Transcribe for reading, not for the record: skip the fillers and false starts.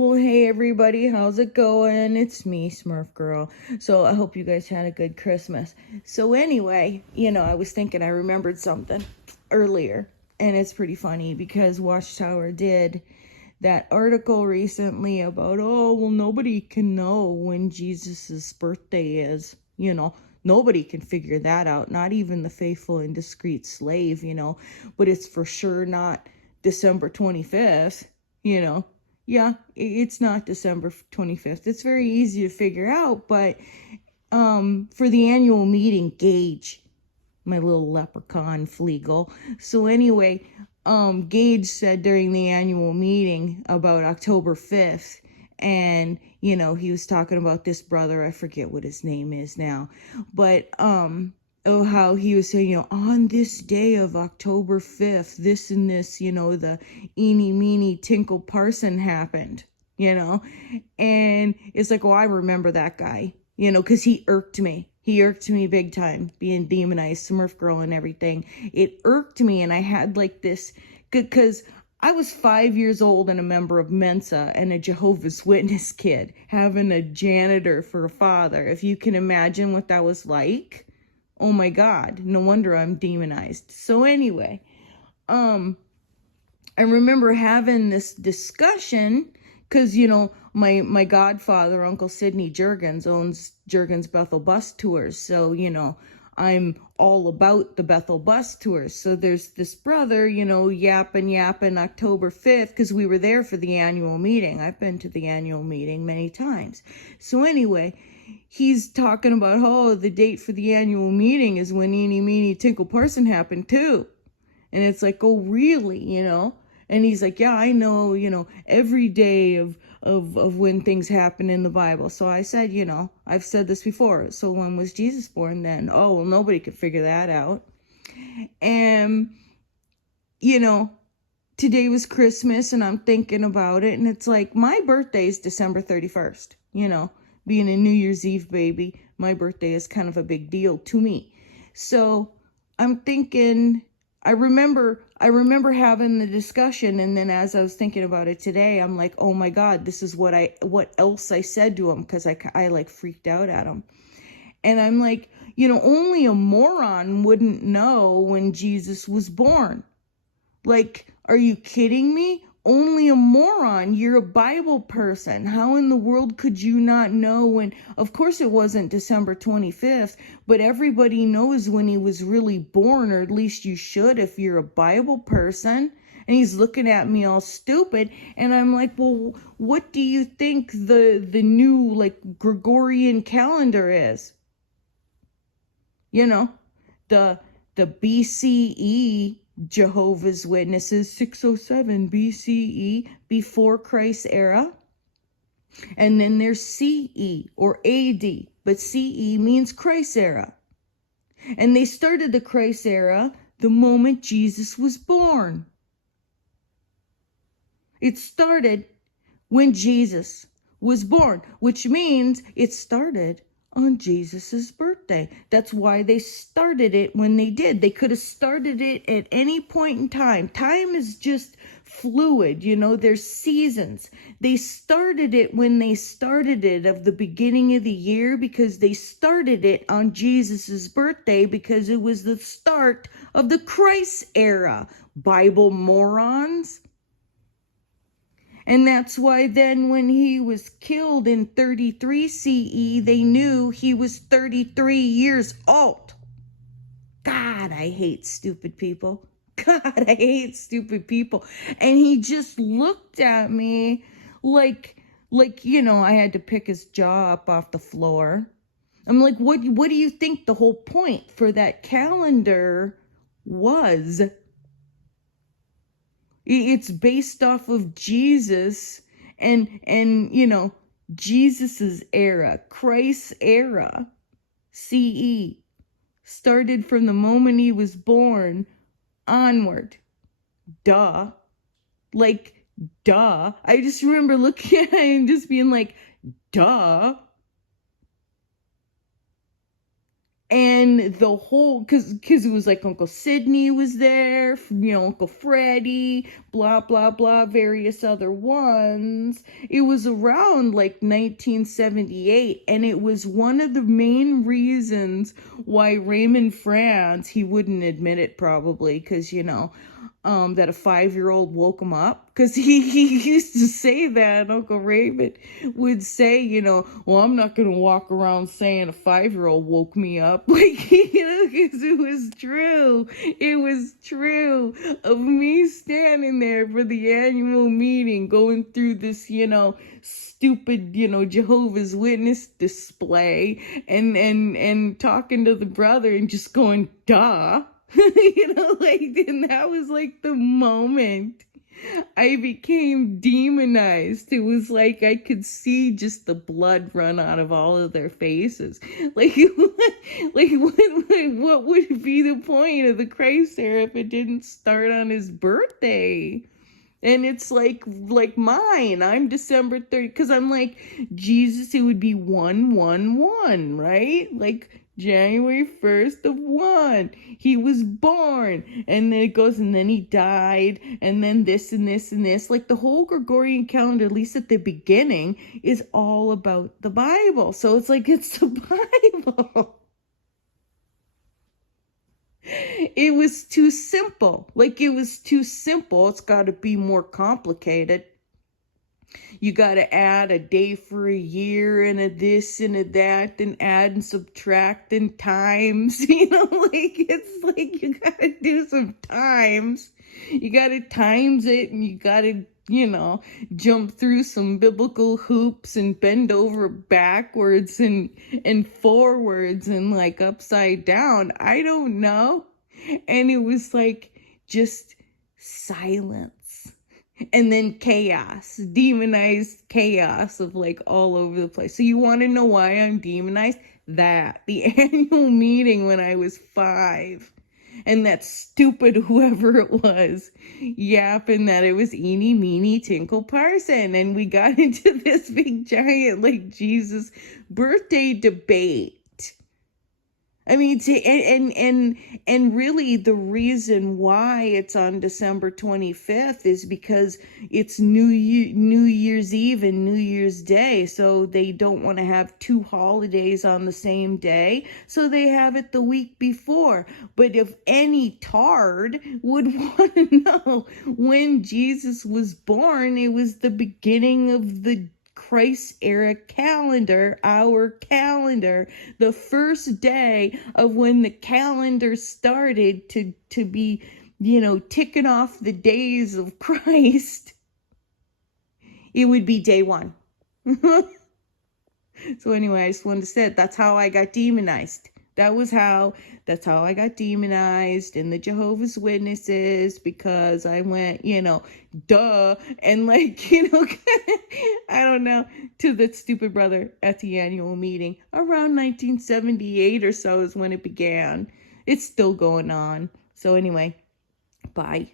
Well, hey everybody, how's it going? It's me, Smurf Girl. So I hope you guys had a good Christmas. So anyway, I was thinking I remembered something earlier, and it's pretty funny because Watchtower did that article recently about, oh, well, nobody can know when Jesus's birthday is, Nobody can figure that out, not even the faithful and discreet slave, but it's for sure not December 25th, you know. Yeah, it's not December 25th. It's very easy to figure out, but for the annual meeting, Gage, my little leprechaun Fleagle. So anyway, Gage said during the annual meeting about October 5th, and he was talking about this brother, I forget what his name is now, but oh, how he was saying, on this day of October 5th, this and this, the eeny meeny tinkle parson happened, and it's like, oh, I remember that guy, because he irked me. He irked me big time, being demonized, Smurf Girl and everything. It irked me, and I had like this, because I was 5 years old and a member of Mensa and a Jehovah's Witness kid, having a janitor for a father. If you can imagine what that was like, oh my God, no wonder I'm demonized. So anyway, I remember having this discussion because, my godfather, Uncle Sidney Jurgens, owns Jurgens Bethel Bus Tours. So, I'm all about the Bethel Bus Tours. So there's this brother, yapping October 5th because we were there for the annual meeting. I've been to the annual meeting many times. So anyway, he's talking about, oh, the date for the annual meeting is when eeny meeny tinkle parson happened too. And it's like, oh, really, And he's like, yeah, I know, every day of when things happen in the Bible. So I said, I've said this before. So when was Jesus born then? Oh, well, nobody could figure that out. And, today was Christmas and I'm thinking about it. And it's like, my birthday is December 31st, being a New Year's Eve baby. My birthday is kind of a big deal to me. So I'm thinking, I remember having the discussion, and then as I was thinking about it today, I'm like, oh my God, this is what else I said to him, because I like freaked out at him. And I'm like, only a moron wouldn't know when Jesus was born. Like, are you kidding me? Only a moron. You're a Bible person. How in the world could you not know when? Of course it wasn't December 25th, but everybody knows when he was really born, or at least you should if you're a Bible person. And he's looking at me all stupid, and I'm like, well, what do you think the new like Gregorian calendar is? The BCE Jehovah's Witnesses, 607 BCE, before Christ's era. And then there's CE or AD, but CE means Christ's era. And they started the Christ era the moment Jesus was born. It started when Jesus was born, which means it started on Jesus's birthday. That's why they started it when they did. They could have started it at any point in time. Time is just fluid, there's seasons. They started it when they started it of the beginning of the year, because they started it on Jesus's birthday, because it was the start of the Christ era. Bible morons. And that's why then when he was killed in 33 CE, they knew he was 33 years old. God, I hate stupid people. God, I hate stupid people. And he just looked at me like, I had to pick his jaw up off the floor. I'm like, what do you think the whole point for that calendar was? It's based off of Jesus and Jesus's era, Christ's era, CE, started from the moment he was born onward. Duh. Like, duh. I just remember looking at it and just being like, duh. And the whole, cause it was like Uncle Sidney was there, Uncle Freddie, blah blah blah, various other ones. It was around like 1978, and it was one of the main reasons why Raymond France, he wouldn't admit it probably, cause that a 5-year-old woke him up, because he used to say that. Uncle Raymond would say, well, I'm not gonna walk around saying a 5-year-old woke me up, like, because it was true. It was true of me standing there for the annual meeting, going through this, stupid, Jehovah's Witness display, and talking to the brother and just going, duh. And that was like the moment I became demonized. It was like I could see just the blood run out of all of their faces. Like, what would be the point of the Christ era if it didn't start on his birthday? And it's like mine. I'm December 30th, because I'm like, Jesus, it would be 111, right? Like January 1st of 1. He was born. And then it goes, and then he died. And then this and this and this. Like the whole Gregorian calendar, at least at the beginning, is all about the Bible. So it's like, it's the Bible. It was too simple. It was too simple. It's got to be more complicated. You got to add a day for a year and a this and a that, and add and subtract and times. It's like you got to do some times. You got to times it, and you got to, jump through some biblical hoops and bend over backwards and forwards and like upside down. I don't know. And it was like just silence. And then chaos, demonized chaos of like all over the place. So you want to know why I'm demonized? The annual meeting when I was 5. And that stupid whoever it was yapping that it was eeny, meeny, tinkle, parson. And we got into this big giant like Jesus birthday debate. I mean, and really the reason why it's on December 25th is because it's New Year's Eve and New Year's Day. So they don't want to have 2 holidays on the same day. So they have it the week before. But if any tard would want to know when Jesus was born, it was the beginning of the Christ era calendar, our calendar, the first day of when the calendar started to be, ticking off the days of Christ, it would be day 1. So anyway, I just wanted to say that's how I got demonized. That's how I got demonized in the Jehovah's Witnesses, because I went, duh, and like, I don't know, to the stupid brother at the annual meeting around 1978 or so is when it began. It's still going on. So anyway, bye.